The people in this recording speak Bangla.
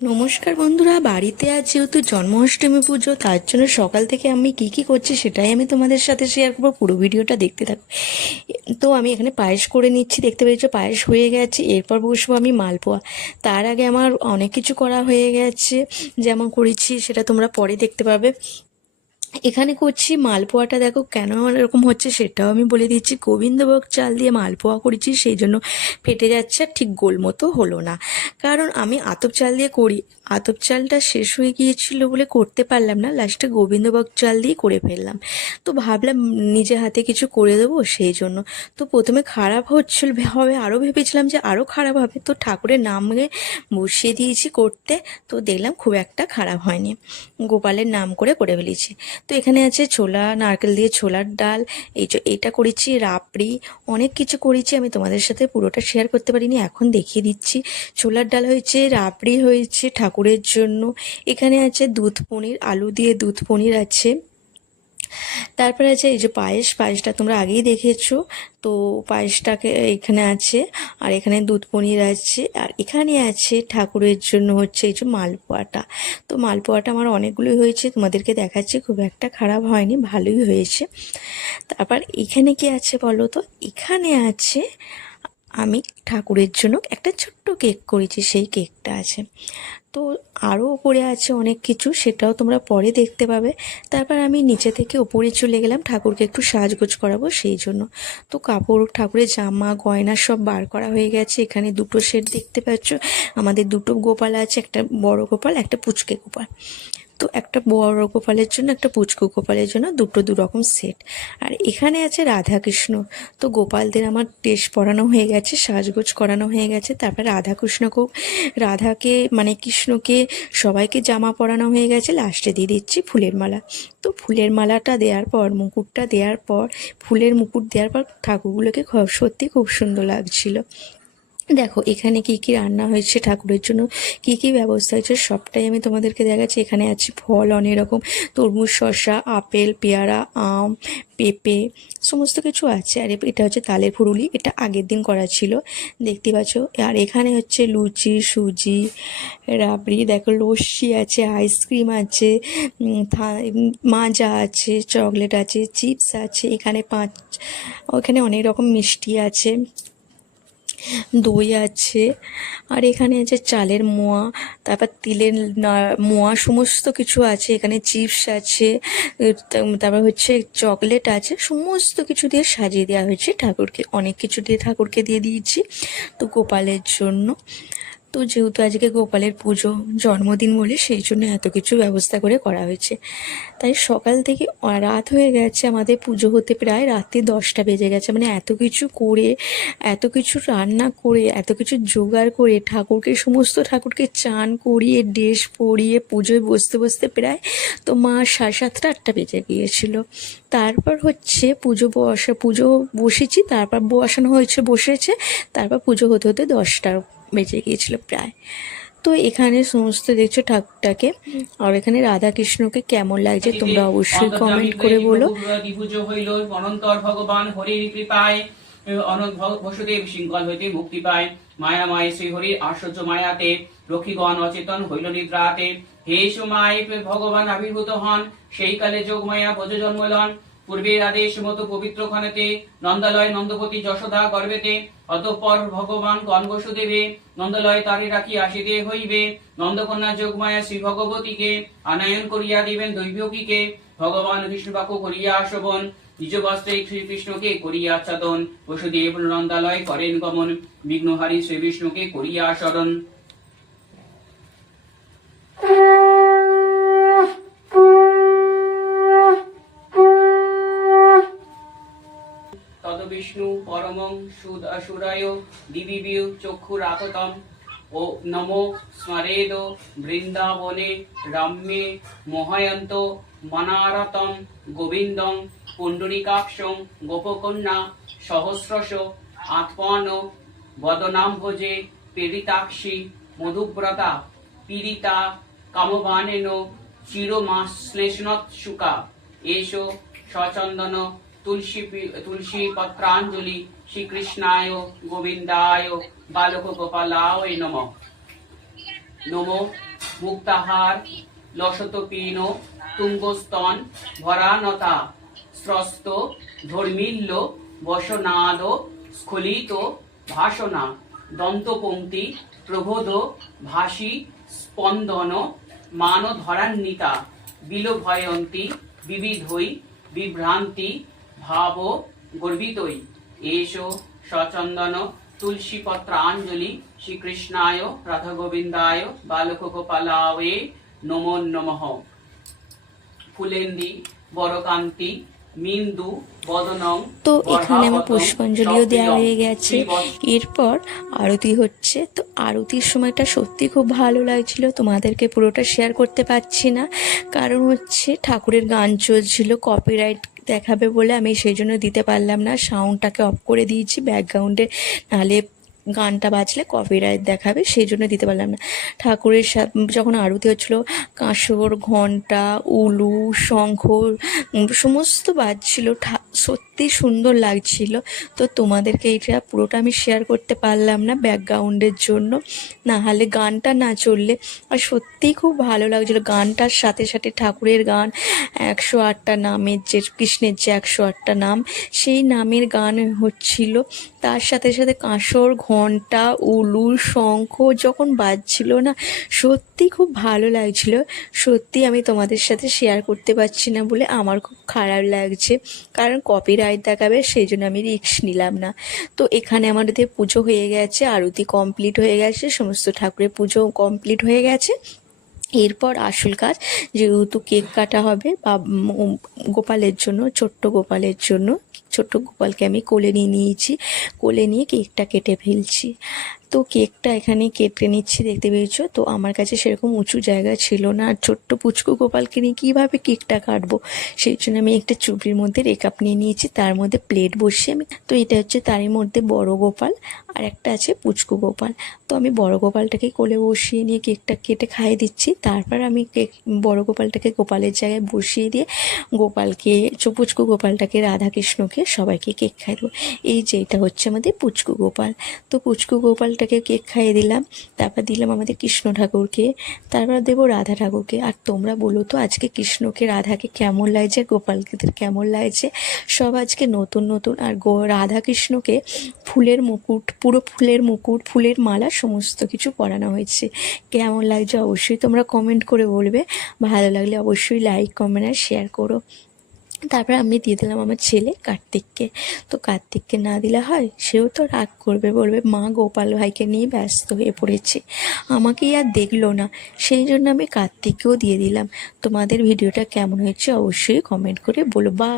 নমস্কার বন্ধুরা, বাড়িতে আজ যেহেতু জন্মাষ্টমী পুজো, তার জন্য সকাল থেকে আমি কি কি করছি সেটাই আমি তোমাদের সাথে শেয়ার করব, পুরো ভিডিওটা দেখতে থাকো। তো আমি এখানে পায়েস করে নিচ্ছি, দেখতে পেয়েছ পায়েস হয়ে গেছে, এরপর বসবো আমি মালপোয়া। তার আগে আমার অনেক কিছু করা হয়ে গেছে, যেমন করেছি সেটা তোমরা পরে দেখতে পাবে। এখানে করছি মালপোয়াটা, দেখো কেন এরকম হচ্ছে সেটাও আমি বলে দিচ্ছি। গোবিন্দভোগ চাল দিয়ে মালপোয়া করেছি, সেই জন্য ফেটে যাচ্ছে ঠিক গোল মতো হলো না। কারণ আমি আতপ চাল দিয়ে করি। আতপ চালটা শেষ হয়ে গিয়েছিল বলে করতে পারলাম না লাস্টে গোবিন্দভোগ চাল দিয়ে করে ফেললাম। তো ভাবলাম নিজে হাতে কিছু করে দেবো সেই জন্য। তো প্রথমে খারাপ হচ্ছিল, হবে আরও ভেবেছিলাম যে আরও খারাপ হবে। তো ঠাকুরের নামে বসিয়ে দিয়েছি করতে। তো দেখলাম খুব একটা খারাপ হয়নি। গোপালের নাম করে করে ফেলেছি। তো এখানে আছে ছোলা, নারকেল দিয়ে ছোলার ডাল, এই যে এটা করেছি, রাপড়ি, অনেক কিছু করেছি, আমি তোমাদের সাথে পুরোটা শেয়ার করতে পারিনি, এখন দেখিয়ে দিচ্ছি। ছোলার ডাল হয়েছে, রাপড়ি হয়েছে ঠাকুরের জন্য। এখানে আছে দুধ পনির, আলু দিয়ে দুধ পনির আছে। তারপরে আছে এই যে পায়েস, পায়েসটা তোমরা আগেই দেখেছ। তো পায়েসটাকে এখানে আছে, আর এখানে দুধ পনির আছে, আর এখানে আছে ঠাকুরের জন্য হচ্ছে এই যে মালপোয়াটা। তো মালপোয়াটা আমার অনেকগুলোই হয়েছে, তোমাদেরকে দেখাচ্ছি, খুব একটা খারাপ হয়নি, ভালোই হয়েছে। তারপর এখানে কি আছে বলো তো? এখানে আছে আমি ঠাকুরের জন্য একটা ছোট্ট কেক করেছি, সেই কেকটা আছে। তো আরও ওপরে আছে অনেক কিছু, সেটাও তোমরা পরে দেখতে পাবে। তারপর আমি নিচে থেকে ওপরে চলে গেলাম, ঠাকুরকে একটু সাজগোজ করাবো সেই জন্য। তো কাপড়, ঠাকুরের জামা, গয়না সব বার করা হয়ে গেছে। এখানে দুটো সেট দেখতে পাচ্ছ। আমাদের দুটো গোপাল আছে, একটা বড় গোপাল, একটা পুচকে গোপাল। তো একটা বড় গোপালের জন্য, একটা পুচকু গোপালের জন্য দুটো দু রকম সেট আর এখানে আছে রাধাকৃষ্ণ। তো গোপালদের আমার টেস্ট পরানো হয়ে গেছে, সাজগোজ করানো হয়ে গেছে। তারপর রাধাকৃষ্ণকেও, রাধাকে মানে কৃষ্ণকে সবাইকে জামা পরানো হয়ে গেছে। লাস্টে দিয়ে দিচ্ছি ফুলের মালা। তো ফুলের মালাটা দেওয়ার পর, মুকুটটা দেওয়ার পর, ফুলের মুকুট দেওয়ার পর ঠাকুরগুলোকে সত্যি খুব সুন্দর লাগছিল। দেখো, এখানে কি কি রান্না হয়েছে ঠাকুরের জন্য? কি কি ব্যবস্থা হয়েছে? সবটাই আমি তোমাদেরকে দেখাচ্ছি। এখানে আছে ফল অনেক রকম। তরমুজ, শসা, আপেল, পেয়ারা, আম, পেঁপে, সমস্ত কিছু আছে। আর এটা হচ্ছে তালের ফুরুলি। এটা আগের দিন করা ছিল। দেখতে পাচ্ছ? আর এখানে হচ্ছে লুচি, সুজি, রাবড়ি। দেখো, লস্যি আছে, আইসক্রিম আছে মাজা আছে, চকলেট আছে, চিপস আছে। এখানে পাঁচ, ওখানে অনেক রকম মিষ্টি আছে। দই আছে, আর এখানে আছে চালের মোয়া, তারপর তিলের মোয়া সমস্ত কিছু আছে, এখানে চিপস আছে তারপর হচ্ছে চকলেট আছে, সমস্ত কিছু দিয়ে সাজিয়ে দেওয়া হয়েছে ঠাকুরকে, অনেক কিছু দিয়ে ঠাকুরকে দিয়ে দিয়েছি, তো গোপালের জন্য। তো যেহেতু আজকে গোপালের পুজো, জন্মদিন বলে সেই জন্য এত কিছু ব্যবস্থা করে করা হয়েছে। তাই সকাল থেকে রাত হয়ে গেছে, আমাদের পুজো হতে প্রায় রাত্রি দশটা বেজে গেছে। মানে এত কিছু করে, এত কিছু রান্না করে, এত কিছু জোগাড় করে, ঠাকুরকে, সমস্ত ঠাকুরকে চান করিয়ে, ড্রেস পরিয়ে, পুজোয় বসতে বসতে প্রায় তো মা সাড়ে সাতটা, আটটা বেজে গিয়েছিল। তারপর হচ্ছে পুজো বসা, পুজো বসেছি, তারপর বসানো হয়েছে, বসেছে, তারপর পুজো হতে হতে দশটা বেজে গিয়েছিল প্রায়। তো এখানে সমস্ত দেখছ ঠাকুরটাকে। আর এখানে রাধা কৃষ্ণকে কেমন লাগছে তোমরা অবশ্যই কমেন্ট করে বলো। অনন্তর ভগবান হরির কৃপায় অনন্ত বসুদেব শৃঙ্খল হইতে মুক্তি পায়। মায়া মায় শ্রী হরির আশ্চর্য মায়াতে রক্ষীগণ অচেতন হইল নিদ্রাতে। হে সুমায় ভগবান আবির্ভূত হন সেই কালে যোগমায়া ভোজ জন্মলন পূর্বের আদেশ মতো পবিত্র ক্ষণেতে নন্দালয় নন্দপতি যশোদা গর্বেতে, অতঃপর ভগবান গণ বসুদেবে নন্দলয় তারে রাখি আসিতে হইবে। নন্দকন্যা যোগমায়া শ্রী ভগবতীকে আনায়ন করিয়া দিবেন দৈব্যকীকে ভগবান বিষ্ণুবাক্য করিয়া শোভন নিজ বস্ত্রে শ্রীকৃষ্ণকে করিয়া আচ্ছাদন। বসুদেব নন্দালয় করেন গমন, বিঘ্নহারী শ্রী বিষ্ণুকে করিয়া শরণ বিষ্ণু পরমং সুদ আসুরায় দিবিবিউ চক্ষুরাততম ও নমো স্মরেদ বৃন্দাবনে রাম্যে মহায়ন্ত মনারতম গোবিন্দং পুণ্ডরিকাক্ষং গোপকন্যা সহস্রশ আত্মন বদনাম্ভোজে পীড়িতাক্ষী মধুব্রতা পীড়িতা কামবানেন চিরমাশ্লেষণত শুকা এসো সচন্দন তুলসী পত্রাঞ্জলি শ্রীকৃষ্ণায় গোবিন্দায় বালক গোপালায় নম। নমো মুক্তাহার লসতপীন তুঙ্গস্তন ভরানতা স্রস্ত ধর্মিল্য বসনাদ স্খলিত ভাসনা দন্তপঙ্ক্তি প্রবোধ ভাসি স্পন্দন মানধরান্বিতা বিলোভয়ন্তী বিবিধৈ বিভ্রান্তি ভাব গর্বিতই। এষো সচন্দন তুলসী পত্রাঞ্জলি শ্রীকৃষ্ণায় রাধা গোবিন্দায় বালক গোপালায়ে নমো নমঃ। ফুলেন্দি বরকান্তি মিন্দু বদনং তো এখানে আমার পুষ্পাঞ্জলিও দেওয়া হয়ে গেছে। এরপর আরতি হচ্ছে। তো আরতির সময়টা সত্যি খুব ভালো লাগছিল। তোমাদেরকে পুরোটা শেয়ার করতে পারছি না। কারণ হচ্ছে ঠাকুরের গান চলছিল কপিরাইট দেখাবে বলে আমি সেই জন্য দিতে পারলাম না। সাউন্ডটাকে অফ করে দিয়েছি। ব্যাকগ্রাউন্ডে নাহলে গানটা বাজলে কপিরাইট দেখাবে, সেই জন্য দিতে পারলাম না। ঠাকুরের যখন আরতি হচ্ছিল, কাঁসর ঘণ্টা উলু, শঙ্খ সমস্ত বাজছিল। ঠা- সত্যি সুন্দর লাগছিল। তো তোমাদেরকে এইটা পুরোটা আমি শেয়ার করতে পারলাম না ব্যাকগ্রাউন্ডের জন্য। না হলে গানটা না চললে। আর সত্যিই খুব ভালো লাগছিল গানটার সাথে সাথে ঠাকুরের গান, একশো আটটা নামের যে কৃষ্ণের যে একশো আটটা নাম, সেই নামের গান হচ্ছিল। তার সাথে সাথে কাঁসর, ঘণ্টা, উলু, শঙ্খ যখন বাজছিল না, সত্যি খুব ভালো লাগছিল। সত্যি আমি তোমাদের সাথে শেয়ার করতে পারছি না বলে আমার খুব খারাপ লাগছে। কারণ কপিরাইট দেখাবে সেই জন্য আমি রিস্ক নিলাম না। তো এখানে আমাদের পুজো হয়ে গেছে, আরতি কমপ্লিট হয়ে গেছে, সমস্ত ঠাকুরের পুজো কমপ্লিট হয়ে গেছে। এরপর আসল কাজ, যেহেতু কেক কাটা হবে, বা গোপালের জন্য, ছোট্ট গোপালের জন্য। ছোট্ট গোপালকে আমি কোলে নিয়ে নিয়েছি। কোলে নিয়ে কেকটা কেটে ফেলছি। তো কেকটা এখানে কেটে নিচ্ছি, দেখতে পেয়েছ? তো আমার কাছে সেরকম উঁচু জায়গা ছিল না। আর ছোট্ট পুচকু গোপালকে নিয়ে কীভাবে কেকটা কাটবো? সেই জন্য আমি একটা চুপির মধ্যে রেকাপ নিয়ে নিয়েছি, তার মধ্যে প্লেট বসিয়ে আমি তো এটা হচ্ছে তারই মধ্যে বড় গোপাল, আর একটা আছে পুচকু গোপাল। তো আমি বড় গোপালটাকে কোলে বসিয়ে নিয়ে কেকটা কেটে খাইয়ে দিচ্ছি। তারপর আমি কেক বড় গোপালটাকে গোপালের জায়গায় বসিয়ে দিয়ে গোপালকে পুচকু গোপালটাকে রাধাকৃষ্ণকে সবাইকে কেক খাইয়ে দেবো। এই যে এটা হচ্ছে আমাদের পুচকু গোপাল। তো পুচকু গোপালটাকে কেক খাইয়ে দিলাম। তারপর দিলাম আমাদের কৃষ্ণ ঠাকুরকে। তারপর দেবো রাধা ঠাকুরকে। আর তোমরা বলো তো, আজকে কৃষ্ণকে, রাধাকে কেমন লাগছে, গোপালকেদের কেমন লাগছে? সব আজকে নতুন নতুন। আর গো, রাধা কৃষ্ণকে ফুলের মুকুট, পুরো ফুলের মুকুট, ফুলের মালা, সমস্ত কিছু পরানো হয়েছে। কেমন লাগছে অবশ্যই তোমরা কমেন্ট করে বলবে। ভালো লাগলে অবশ্যই লাইক কমেন্ট আর শেয়ার করো। তারপর আমি দিয়ে দিলাম আমার ছেলে কার্তিককে। তো কার্তিককে না দিলে হয়? সেও তো রাগ করবে, বলবে, মা গোপাল ভাইকে নিয়ে ব্যস্ত হয়ে পড়েছে। আমাকেই আর দেখল না। সেই জন্য আমি কার্তিককেও দিয়ে দিলাম। তোমাদের ভিডিওটা কেমন হয়েছে অবশ্যই কমেন্ট করে বলো বা